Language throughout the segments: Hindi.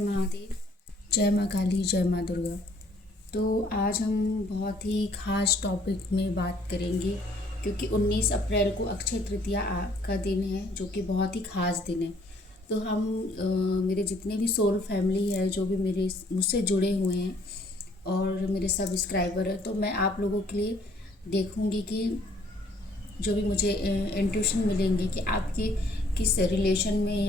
महादेव। जय माँ काली, जय माँ दुर्गा। तो आज हम बहुत ही ख़ास टॉपिक में बात करेंगे, क्योंकि 19 अप्रैल को अक्षय तृतीया का दिन है, जो कि बहुत ही ख़ास दिन है। तो हम मेरे जितने भी सोल फैमिली है, जो भी मेरे मुझसे जुड़े हुए हैं और मेरे सब्सक्राइबर हैं, तो मैं आप लोगों के लिए देखूँगी कि जो भी मुझे इंट्यूशन मिलेंगे कि आपके किस रिलेशन में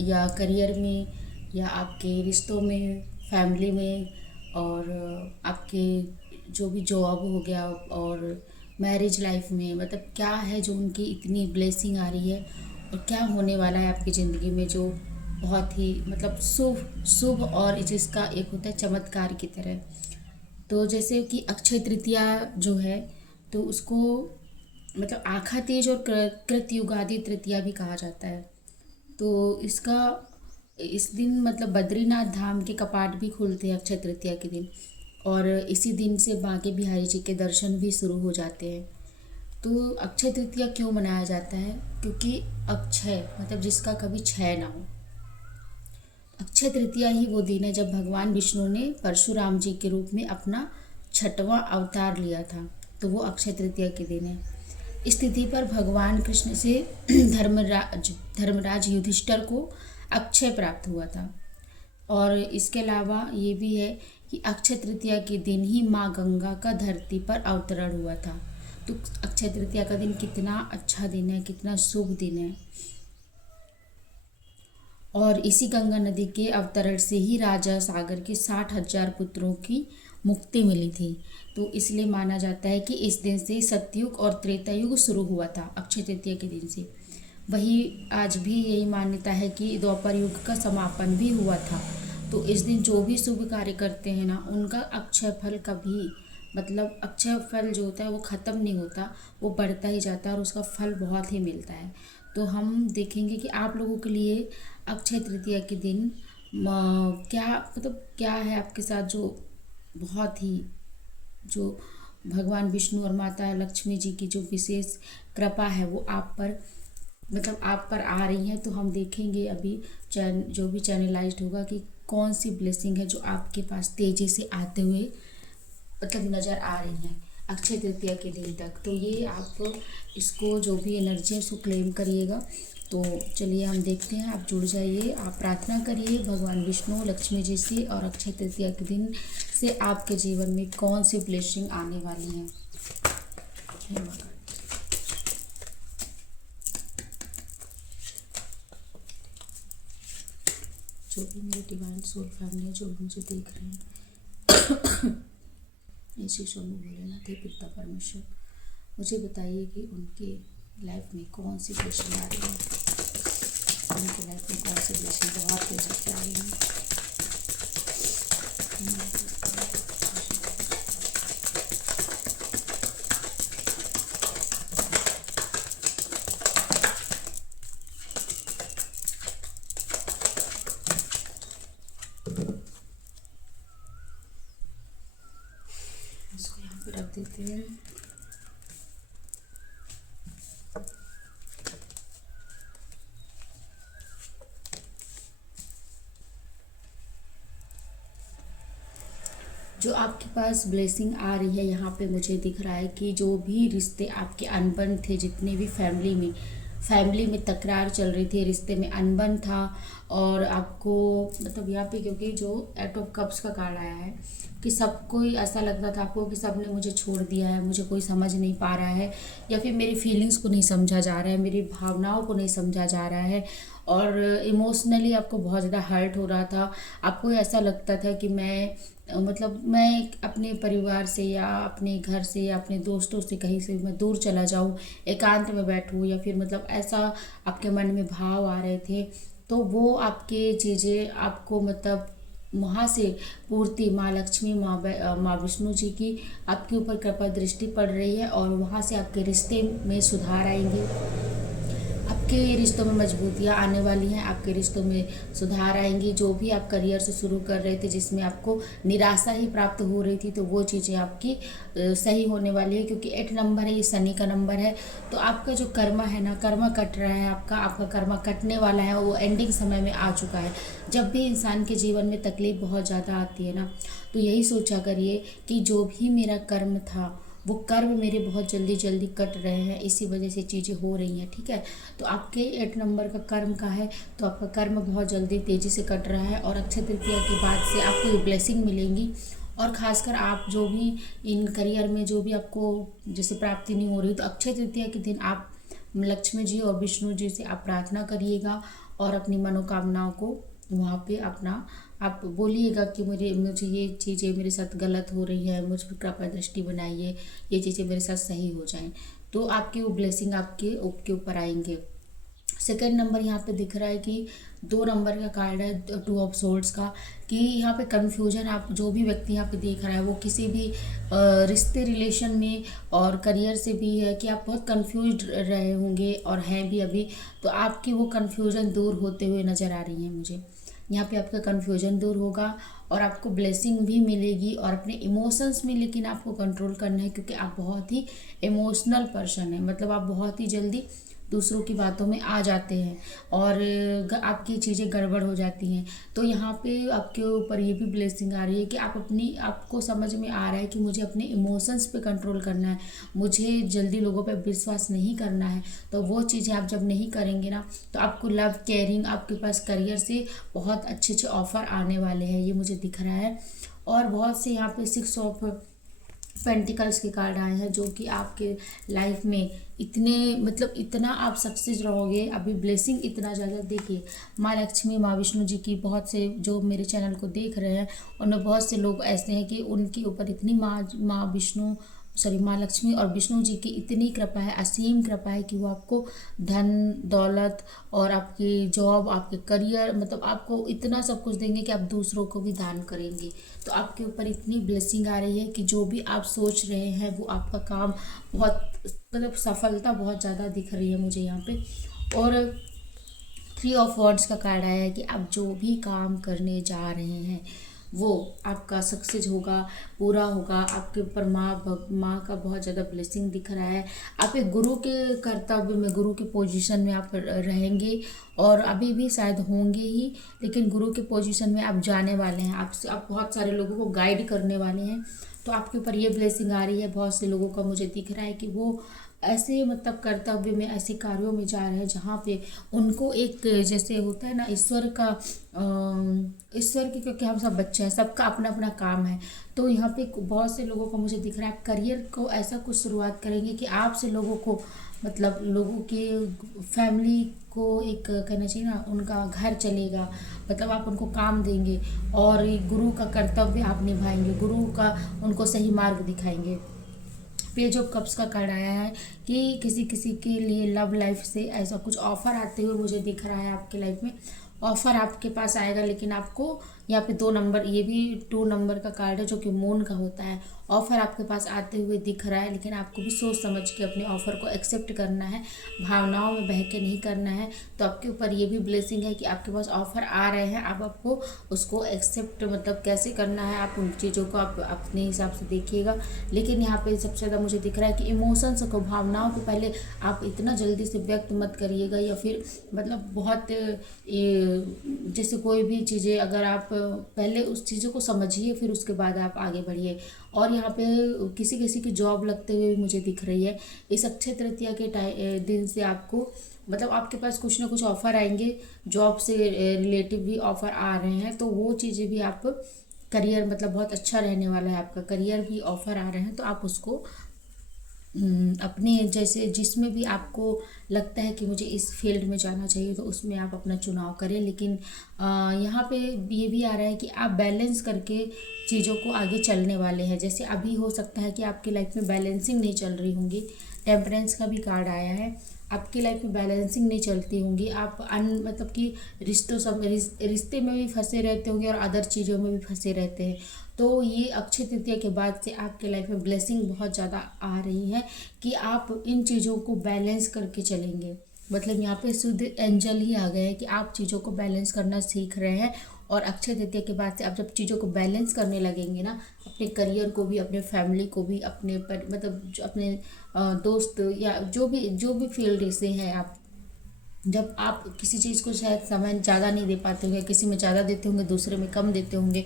या करियर में या आपके रिश्तों में, फैमिली में, और आपके जो भी जॉब हो गया और मैरिज लाइफ में, मतलब क्या है जो उनकी इतनी ब्लेसिंग आ रही है और क्या होने वाला है आपकी ज़िंदगी में, जो बहुत ही मतलब शुभ शुभ और जिसका एक होता है चमत्कार की तरह। तो जैसे कि अक्षय तृतीया जो है, तो उसको मतलब आखा तीज और कृत युगादि तृतीया भी कहा जाता है। तो इसका इस दिन मतलब बद्रीनाथ धाम के कपाट भी खुलते हैं अक्षय तृतीया के दिन, और इसी दिन से बांके बिहारी जी के दर्शन भी शुरू हो जाते हैं। तो अक्षय तृतीया क्यों मनाया जाता है? क्योंकि अक्षय मतलब जिसका कभी क्षय ना हो। अक्षय तृतीया ही वो दिन है जब भगवान विष्णु ने परशुराम जी के रूप में अपना 6वां अवतार लिया था। तो वो अक्षय तृतीया के दिन है। इस तिथि पर भगवान कृष्ण से धर्मराज युधिष्ठिर को अक्षय प्राप्त हुआ था। और इसके अलावा ये भी है कि अक्षय तृतीया के दिन ही माँ गंगा का धरती पर अवतरण हुआ था। तो अक्षय तृतीया का दिन कितना अच्छा दिन है, कितना शुभ दिन है। और इसी गंगा नदी के अवतरण से ही राजा सागर के 60,000 पुत्रों की मुक्ति मिली थी। तो इसलिए माना जाता है कि इस दिन से सतयुग और त्रेता युग शुरू हुआ था, अक्षय तृतीया के दिन से। वही आज भी यही मान्यता है कि द्वापर युग का समापन भी हुआ था। तो इस दिन जो भी शुभ कार्य करते हैं ना, उनका अक्षय फल कभी मतलब अक्षय फल जो होता है वो ख़त्म नहीं होता, वो बढ़ता ही जाता है और उसका फल बहुत ही मिलता है। तो हम देखेंगे कि आप लोगों के लिए अक्षय तृतीया के दिन क्या मतलब क्या है आपके साथ, जो बहुत ही जो भगवान विष्णु और माता लक्ष्मी जी की जो विशेष कृपा है वो आप पर मतलब आप पर आ रही है। तो हम देखेंगे अभी जो भी चैनलाइज्ड होगा कि कौन सी ब्लेसिंग है जो आपके पास तेज़ी से आते हुए मतलब नज़र आ रही हैं अक्षय तृतीया के दिन तक। तो ये आप इसको जो भी एनर्जी है उसको क्लेम करिएगा। तो चलिए हम देखते हैं, आप जुड़ जाइए, आप प्रार्थना करिए भगवान विष्णु लक्ष्मी जी से, और अक्षय तृतीया के दिन से आपके जीवन में कौन सी ब्लेसिंग आने वाली है। जो भी मेरे डिवाइन सोल फैमिली है, जो भी मुझे देख रहे हैं, श्री शंभु भोलेनाथ हे पिता परमेश्वर, मुझे बताइए कि उनके लाइफ में कौन सी ब्लेसिंग आ रही है, उनके लाइफ में कौन सी ब्लेसिंग बहुत तेजी से आ रही है। इसको यहाँ पे रख देते हैं। जो आपके पास ब्लेसिंग आ रही है, यहाँ पे मुझे दिख रहा है कि जो भी रिश्ते आपके अनबन थे, जितने भी फैमिली में तकरार चल रही थी, रिश्ते में अनबन था, और आपको मतलब यहाँ पे क्योंकि जो 8 ऑफ कप्स का कार्ड आया है कि सबको ऐसा लगता था आपको कि सबने मुझे छोड़ दिया है, मुझे कोई समझ नहीं पा रहा है, या फिर मेरी फीलिंग्स को नहीं समझा जा रहा है, मेरी भावनाओं को नहीं समझा जा रहा है, और इमोशनली आपको बहुत ज़्यादा हर्ट हो रहा था। आपको ऐसा लगता था कि मैं अपने परिवार से या अपने घर से या अपने दोस्तों से कहीं से मैं दूर चला जाऊं, एकांत में बैठूं, या फिर मतलब ऐसा आपके मन में भाव आ रहे थे। तो वो आपके चीज़ें आपको मतलब वहाँ से पूर्ति माँ लक्ष्मी माँ विष्णु जी की आपके ऊपर कृपा दृष्टि पड़ रही है, और वहाँ से आपके रिश्ते में सुधार आएंगे। आपके रिश्तों में मजबूतियाँ आने वाली हैं, आपके रिश्तों में सुधार आएंगी। जो भी आप करियर से शुरू कर रहे थे जिसमें आपको निराशा ही प्राप्त हो रही थी, तो वो चीज़ें आपकी सही होने वाली है, क्योंकि 8 नंबर है, ये शनि का नंबर है। तो आपका जो कर्मा है ना, कर्मा कट रहा है, आपका कर्मा कटने वाला है, वो एंडिंग समय में आ चुका है। जब भी इंसान के जीवन में तकलीफ बहुत ज़्यादा आती है ना, तो यही सोचा करिए कि जो भी मेरा कर्म था वो कर्म मेरे बहुत जल्दी जल्दी कट रहे हैं, इसी वजह से चीज़ें हो रही हैं। ठीक है, तो आपके 8 नंबर का कर्म का है, तो आपका कर्म बहुत जल्दी तेज़ी से कट रहा है, और अक्षय तृतीया के बाद से आपको ये ब्लेसिंग मिलेंगी। और खासकर आप जो भी इन करियर में जो भी आपको जैसे प्राप्ति नहीं हो रही, तो अक्षय तृतीया के दिन आप लक्ष्मी जी और विष्णु जी से आप प्रार्थना करिएगा, और अपनी मनोकामनाओं को वहाँ पे अपना आप बोलिएगा कि मुझे ये चीज़ें मेरे साथ गलत हो रही है, मुझ पर कृपा दृष्टि बनाइए, ये चीज़ें मेरे साथ सही हो जाएं, तो आपकी वो ब्लेसिंग आपके ऊपर आएंगे। सेकेंड नंबर यहाँ पे दिख रहा है कि 2 नंबर का कार्ड है, 2 ऑफ सोर्ड्स का, कि यहाँ पे कन्फ्यूजन, आप जो भी व्यक्ति यहाँ पे देख रहा है वो किसी भी रिश्ते रिलेशन में और करियर से भी है कि आप बहुत कन्फ्यूज रहे होंगे और हैं भी अभी, तो आपकी वो कन्फ्यूजन दूर होते हुए नज़र आ रही है मुझे। यहाँ पे आपका कन्फ्यूजन दूर होगा और आपको ब्लेसिंग भी मिलेगी, और अपने इमोशंस में लेकिन आपको कंट्रोल करना है, क्योंकि आप बहुत ही इमोशनल पर्सन है, मतलब आप बहुत ही जल्दी दूसरों की बातों में आ जाते हैं और आपकी चीज़ें गड़बड़ हो जाती हैं। तो यहाँ पे आपके ऊपर ये भी ब्लेसिंग आ रही है कि आपको समझ में आ रहा है कि मुझे अपने इमोशंस पे कंट्रोल करना है, मुझे जल्दी लोगों पे विश्वास नहीं करना है। तो वो चीज़ें आप जब नहीं करेंगे ना, तो आपको लव केयरिंग, आपके पास करियर से बहुत अच्छे अच्छे ऑफ़र आने वाले हैं, ये मुझे दिख रहा है। और बहुत से यहाँ पे 6 ऑफ पेंटिकल्स के कार्ड आए हैं, जो कि आपके लाइफ में इतना आप सक्सेस रहोगे। अभी ब्लेसिंग इतना ज़्यादा, देखिए माँ लक्ष्मी, माँ विष्णु जी की, बहुत से जो मेरे चैनल को देख रहे हैं उनमें बहुत से लोग ऐसे हैं कि उनके ऊपर इतनी माँ लक्ष्मी और विष्णु जी की इतनी कृपा है, असीम कृपा है, कि वो आपको धन दौलत और आपकी जॉब, आपके करियर, मतलब आपको इतना सब कुछ देंगे कि आप दूसरों को भी दान करेंगे। तो आपके ऊपर इतनी ब्लेसिंग आ रही है कि जो भी आप सोच रहे हैं वो आपका काम बहुत, मतलब सफलता बहुत ज़्यादा दिख रही है मुझे यहाँ पे। और 3 ऑफ वॉन्ड्स का कार्ड आया है कि आप जो भी काम करने जा रहे हैं वो आपका सक्सेस होगा, पूरा होगा। आपके ऊपर माँ का बहुत ज़्यादा ब्लेसिंग दिख रहा है। आप एक गुरु के कर्तव्य में, गुरु के पोजीशन में आप रहेंगे, और अभी भी शायद होंगे ही, लेकिन गुरु के पोजीशन में आप जाने वाले हैं। आप बहुत सारे लोगों को गाइड करने वाले हैं। तो आपके ऊपर ये ब्लेसिंग आ रही है। बहुत से लोगों का मुझे दिख रहा है कि वो ऐसे, मतलब कर्तव्य में, ऐसे कार्यों में जा रहे हैं जहाँ पे उनको एक, जैसे होता है ना ईश्वर की, क्योंकि हम सब बच्चे हैं, सबका अपना अपना काम है। तो यहाँ पे बहुत से लोगों को मुझे दिख रहा है आप करियर को ऐसा कुछ शुरुआत करेंगे कि आपसे लोगों को, मतलब लोगों के फैमिली को एक, कहना चाहिए ना, उनका घर चलेगा, मतलब आप उनको काम देंगे और गुरु का कर्तव्य आप निभाएंगे, गुरु का उनको सही मार्ग दिखाएंगे। पेज ऑफ कप्स का कार्ड आया है कि किसी किसी के लिए लव लाइफ से ऐसा कुछ ऑफर आते हुए मुझे दिख रहा है। आपके लाइफ में ऑफर आपके पास आएगा, लेकिन आपको यहाँ पे 2 नंबर, ये भी 2 नंबर का कार्ड है जो कि मून का होता है। ऑफर आपके पास आते हुए दिख रहा है, लेकिन आपको भी सोच समझ के अपने ऑफर को एक्सेप्ट करना है, भावनाओं में बह के नहीं करना है। तो आपके ऊपर ये भी ब्लेसिंग है कि आपके पास ऑफर आ रहे हैं, अब आपको उसको एक्सेप्ट, मतलब कैसे करना है, आप उन चीज़ों को आप अपने हिसाब से देखिएगा। लेकिन यहाँ पे सबसे ज़्यादा मुझे दिख रहा है कि इमोशंस को, भावनाओं को पहले आप इतना जल्दी से व्यक्त मत करिएगा, या फिर मतलब बहुत जैसे कोई भी चीज़ें, अगर आप पहले उस चीज़ों को समझिए फिर उसके बाद आप आगे बढ़िए। और यहाँ पे किसी किसी की जॉब लगते हुए भी मुझे दिख रही है। इस अक्षय तृतीया के दिन से आपको, मतलब आपके पास कुछ ना कुछ ऑफ़र आएंगे, जॉब से रिलेटिव भी ऑफ़र आ रहे हैं, तो वो चीज़ें भी आप, करियर मतलब बहुत अच्छा रहने वाला है, आपका करियर भी ऑफ़र आ रहे हैं, तो आप उसको अपने, जैसे जिसमें भी आपको लगता है कि मुझे इस फील्ड में जाना चाहिए, तो उसमें आप अपना चुनाव करें। लेकिन यहाँ पे ये भी आ रहा है कि आप बैलेंस करके चीज़ों को आगे चलने वाले हैं। जैसे अभी हो सकता है कि आपकी लाइफ में बैलेंसिंग नहीं चल रही होंगी, टेम्परेंस का भी कार्ड आया है, आपकी लाइफ में बैलेंसिंग नहीं चलती होंगी, आप मतलब कि रिश्ते में भी फंसे रहते होंगे और अदर चीज़ों में भी फंसे रहते हैं। तो ये अक्षय तृतीया के बाद से आपके लाइफ में ब्लेसिंग बहुत ज़्यादा आ रही है कि आप इन चीज़ों को बैलेंस करके चलेंगे। मतलब यहाँ पे शुद्ध एंजल ही आ गए हैं कि आप चीज़ों को बैलेंस करना सीख रहे हैं। और अक्षय तृतीया के बाद से आप जब चीज़ों को बैलेंस करने लगेंगे ना, अपने करियर को भी, अपने फैमिली को भी, अपने मतलब अपने दोस्त या जो भी फील्ड से हैं आप, जब आप किसी चीज़ को शायद समय ज़्यादा नहीं दे पाते होंगे, किसी में ज़्यादा देते होंगे, दूसरे में कम देते होंगे,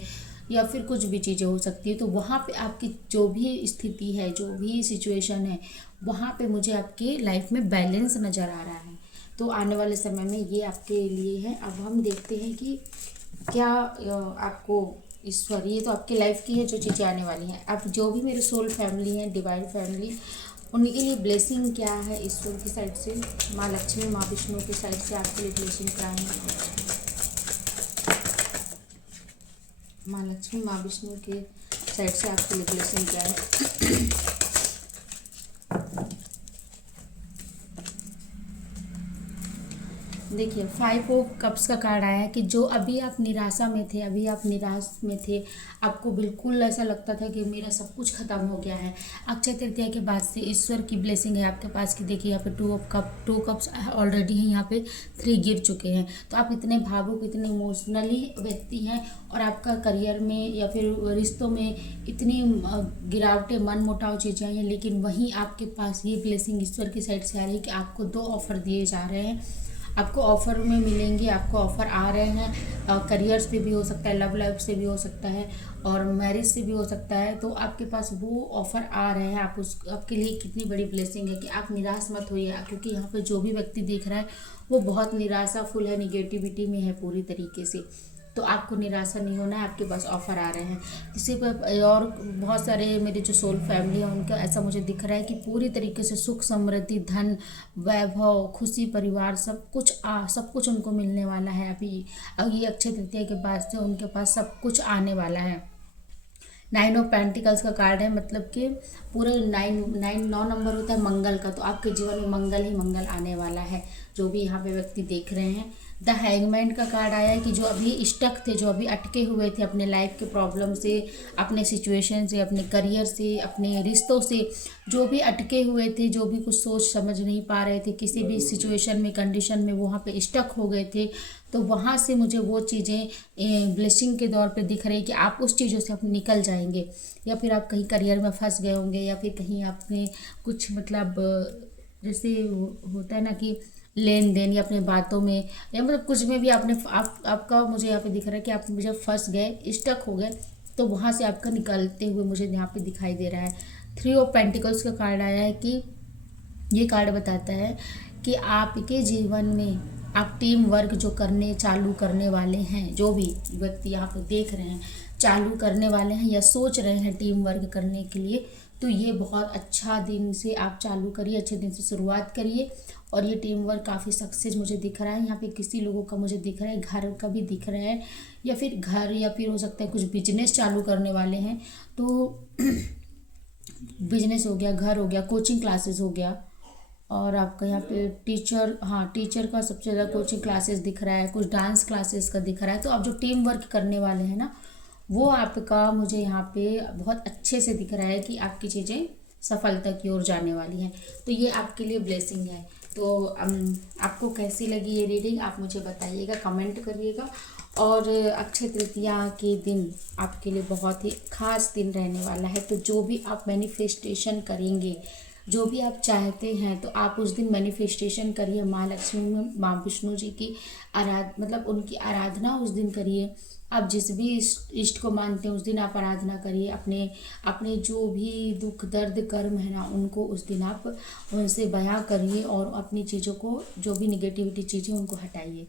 या फिर कुछ भी चीज़ें हो सकती है, तो वहाँ पे आपकी जो भी स्थिति है, जो भी सिचुएशन है, वहाँ पे मुझे आपके लाइफ में बैलेंस नज़र आ रहा है। तो आने वाले समय में ये आपके लिए है। अब हम देखते हैं कि क्या आपको ईश्वर, ये तो आपकी लाइफ की है जो चीज़ें आने वाली हैं। अब जो भी मेरे सोल फैमिली है, डिवाइन फैमिली, उनके लिए ब्लेसिंग क्या है ईश्वर की साइड से, माँ लक्ष्मी माँ विष्णु की साइड से आपके लिए ब्लेसिंग क्या है। माँ लक्ष्मी माँ विष्णु के साइड से आपके लिए ब्लेसिंग क्या है। देखिए 5 ऑफ कप्स का कार्ड आया है कि जो अभी आप निराशा में थे, अभी आप निराश में थे, आपको बिल्कुल ऐसा लगता था कि मेरा सब कुछ ख़त्म हो गया है, अक्षय तृतीया के बाद से ईश्वर की ब्लेसिंग है आपके पास कि देखिए यहाँ पे 2 कप्स ऑलरेडी हैं, यहाँ पे 3 गिर चुके हैं। तो आप इतने भावुक, इतने इमोशनली व्यक्ति हैं, और आपका करियर में या फिर रिश्तों में इतनी गिरावटें, मन मुटाव चीज़ें हैं, लेकिन वहीं आपके पास ये ब्लेसिंग ईश्वर की साइड से आ रही है कि आपको 2 ऑफ़र दिए जा रहे हैं, आपको ऑफ़र में मिलेंगे, आपको ऑफ़र आ रहे हैं। करियर से भी हो सकता है, लव लाइफ से भी हो सकता है, और मैरिज से भी हो सकता है। तो आपके पास वो ऑफ़र आ रहे हैं। आपके लिए कितनी बड़ी ब्लेसिंग है कि आप निराश मत होइए, क्योंकि यहाँ पर जो भी व्यक्ति देख रहा है वो बहुत निराशाफुल है, निगेटिविटी में है पूरी तरीके से। तो आपको निराशा नहीं होना है, आपके पास ऑफ़र आ रहे हैं। इसी पर और बहुत सारे मेरे जो सोल फैमिली है उनका ऐसा मुझे दिख रहा है कि पूरी तरीके से सुख समृद्धि, धन, वैभव, खुशी, परिवार, सब कुछ उनको मिलने वाला है। अभी ये अक्षय तृतीया के बाद से उनके पास सब कुछ आने वाला है। 9 ऑफ पेंटिकल्स का कार्ड है, मतलब कि पूरे 9 नंबर होता है मंगल का, तो आपके जीवन में मंगल ही मंगल आने वाला है, जो भी यहाँ पे व्यक्ति देख रहे हैं। द हैंगमैन का कार्ड आया है कि जो अभी स्टक थे, जो अभी अटके हुए थे अपने लाइफ के प्रॉब्लम से, अपने सिचुएशन से, अपने करियर से, अपने रिश्तों से, जो भी अटके हुए थे, जो भी कुछ सोच समझ नहीं पा रहे थे, किसी भी सिचुएशन में, कंडीशन में वहाँ पे स्टक हो गए थे, तो वहाँ से मुझे वो चीज़ें ब्लेसिंग के दौर पे दिख रही कि आप उस चीज़ों से आप निकल जाएंगे। या फिर आप कहीं करियर में फंस गए होंगे, या फिर कहीं आपने कुछ मतलब जैसे होता है ना कि लेन देन या अपने बातों में, या मतलब कुछ में भी आपका मुझे यहाँ पे दिख रहा है कि आप मुझे फंस गए, स्टक हो गए, तो वहाँ से आपका निकलते हुए मुझे यहाँ पे दिखाई दे रहा है। 3 ऑफ पेंटिकल्स का कार्ड आया है कि ये कार्ड बताता है कि आपके जीवन में आप टीम वर्क जो चालू करने वाले हैं, जो भी व्यक्ति यहाँ पे देख रहे हैं चालू करने वाले हैं या सोच रहे हैं टीम वर्क करने के लिए, तो ये बहुत अच्छा दिन से आप चालू करिए, अच्छे दिन से शुरुआत करिए। और ये टीम वर्क काफ़ी सक्सेस मुझे दिख रहा है। यहाँ पे किसी लोगों का मुझे दिख रहा है, घर का भी दिख रहा है, या फिर घर, या फिर हो सकता है कुछ बिजनेस चालू करने वाले हैं, तो बिजनेस हो गया, घर हो गया, कोचिंग क्लासेस हो गया, और आपका यहाँ पे टीचर, हाँ टीचर का सबसे ज़्यादा कोचिंग क्लासेस दिख रहा है, कुछ डांस क्लासेस का दिख रहा है। तो आप जो टीम वर्क करने वाले हैं ना, वो आपका मुझे यहाँ पे बहुत अच्छे से दिख रहा है कि आपकी चीज़ें सफलता की ओर जाने वाली हैं। तो ये आपके लिए ब्लेसिंग है। तो आपको कैसी लगी ये रीडिंग आप मुझे बताइएगा, कमेंट करिएगा। और अक्षय तृतीया के दिन आपके लिए बहुत ही खास दिन रहने वाला है। तो जो भी आप मैनिफेस्टेशन करेंगे, जो भी आप चाहते हैं, तो आप उस दिन मैनिफेस्टेशन करिए। माँ लक्ष्मी, माँ विष्णु जी की मतलब उनकी आराधना उस दिन करिए। आप जिस भी इष्ट को मानते हैं उस दिन आप आराधना करिए। अपने अपने जो भी दुख दर्द कर्म है ना, उनको उस दिन आप उनसे बयां करिए, और अपनी चीज़ों को, जो भी निगेटिविटी चीज़ें उनको हटाइए।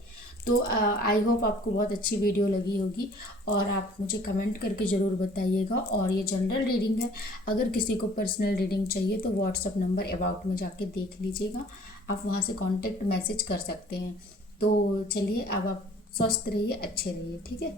तो आई होप आपको बहुत अच्छी वीडियो लगी होगी, और आप मुझे कमेंट करके ज़रूर बताइएगा। और ये जनरल रीडिंग है, अगर किसी को पर्सनल रीडिंग चाहिए तो व्हाट्सअप नंबर अबाउट में जाके देख लीजिएगा, आप वहाँ से कॉन्टेक्ट मैसेज कर सकते हैं। तो चलिए, अब आप स्वस्थ रहिए, अच्छे रहिए, ठीक है।